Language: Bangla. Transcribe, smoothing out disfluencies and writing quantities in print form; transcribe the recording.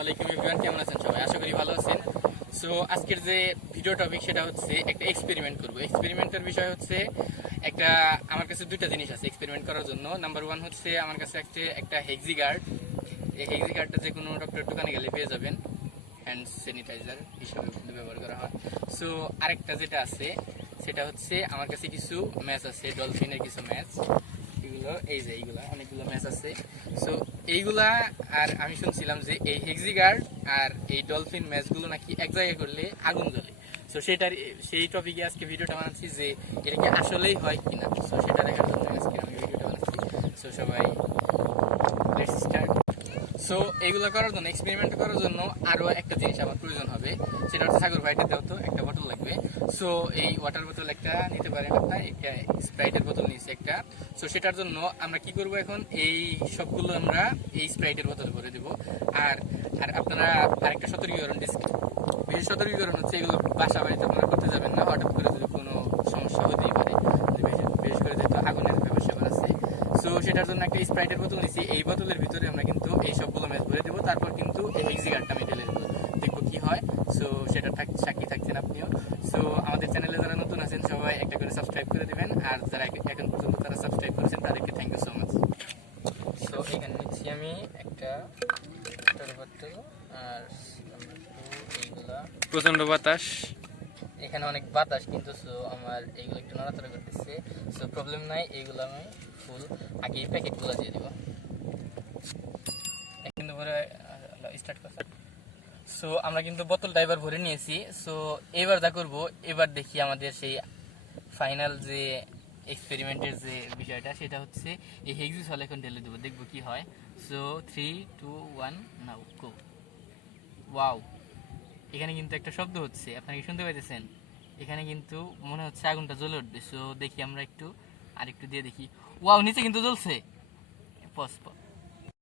আলাইকুম এভরিওয়ান, কেমন আছেন সবাই? আশা করি ভালো আছেন। সো আজকের যে ভিডিও টপিক সেটা হচ্ছে একটা এক্সপেরিমেন্ট করব। এক্সপেরিমেন্টের বিষয় হচ্ছে একটা, আমার কাছে দুইটা জিনিস আছে এক্সপেরিমেন্ট করার জন্য। নাম্বার ওয়ান হচ্ছে আমার কাছে একটা হেক্সিগার্ড। এই হেক্সিগার্ডটা যে কোনো ডক্টরের দোকানে গেলে পেয়ে যাবেন, হ্যান্ড স্যানিটাইজার হিসাবে ব্যবহার করা হয়। সো আরেকটা যেটা আছে সেটা হচ্ছে আমার কাছে কিছু ম্যাচ আছে, ডলফিনের কিছু ম্যাচ। এগুলো এই যে এইগুলা অনেকগুলো ম্যাচ আছে। সো এইগুলা, আর আমি শুনছিলাম যে এই হেক্সিগার্ড আর এই ডলফিন ম্যাচগুলো নাকি এক জায়গায় করলে আগুন জ্বলে। সো সেই টপিকে আজকে ভিডিওটা বানাচ্ছি যে এটা কি আসলেই হয় কিনা। সো সেটা দেখার জন্য আজকে আমি ভিডিওটা বানাচ্ছি। সো সবাই লেটস স্টার্ট। সো এইগুলো করার জন্য, এক্সপেরিমেন্ট করার জন্য আরও একটা জিনিস আমার প্রয়োজন হবে, সেটা হচ্ছে সাগর ভাইটের দেওয়া তো একটা বোতল লাগবে। সো এই ওয়াটার বোতল একটা নিতে পারেন আপনার, একটা স্প্রাইটের বোতল নিয়েছে একটা। সো সেটার জন্য আমরা কি করব এখন, এই সবগুলো আমরা এই স্প্রাইটের বোতলে ভরে দেবো। আর আর আপনারা আরেকটা সতর্কীকরণ, বিশেষ সতর্কীকরণ হচ্ছে এগুলো বাসা বাড়িতে আপনারা করতে যাবেন না, হঠাৎ করে যদি কোনো সমস্যা হতেই পারে, বিশেষ করে যেহেতু আগুনের ব্যাপার আছে। সো সেটার জন্য একটা স্প্রাইটের বোতল নিচ্ছি। এই বোতলের ভিতরে আমরা কিন্তু এই সবগুলো ম্যাচ ভরে দেবো, তারপর কিন্তু এই হেক্সিগার্ডটা আমি ঢেলে দেবো, দেখবো কি হয়। সো সেটা সাক্ষী থাকছেন আপনিও। সো আমাদের চ্যানেলে যারা নতুন আছেন সবাই একটা করে সাবস্ক্রাইব করে দেবেন, আর যারা এখন পর্যন্ত তারা সাবস্ক্রাইব করেছেন তাদেরকে thank you so much. So এখানে নিচ্ছি আমি একটা বোতল, আর এইগুলা প্রচন্ড বাতাস, এখানে অনেক বাতাস কিন্তু। সো আমার এইগুলো একটু নড়াচড়া করতেছে। সো প্রবলেম নাই, এইগুলো আমি ফুল আগে প্যাকেটগুলো দিয়ে দেবো কিন্তু পরে স্টার্ট করছি। সো আমরা কিন্তু বোতলটা এবার ভরে নিয়েছি। সো এবার যা করবো, এবার দেখি আমাদের সেই ফাইনাল যে এক্সপেরিমেন্টের যে বিষয়টা, সেটা হচ্ছে এই হেক্সি সল এখন ঢেলে দেবো, দেখবো কি হয়। সো 3, 2, 1 নাও গো। ওয়াও, এখানে কিন্তু একটা শব্দ হচ্ছে, আপনারা কি শুনতে পাইতেছেন? এখানে কিন্তু মনে হচ্ছে আগুনটা জ্বলে উঠবে। সো দেখি আমরা আরেকটু দিয়ে দেখি। ওয়াও, নিচে কিন্তু জ্বলছে। পজ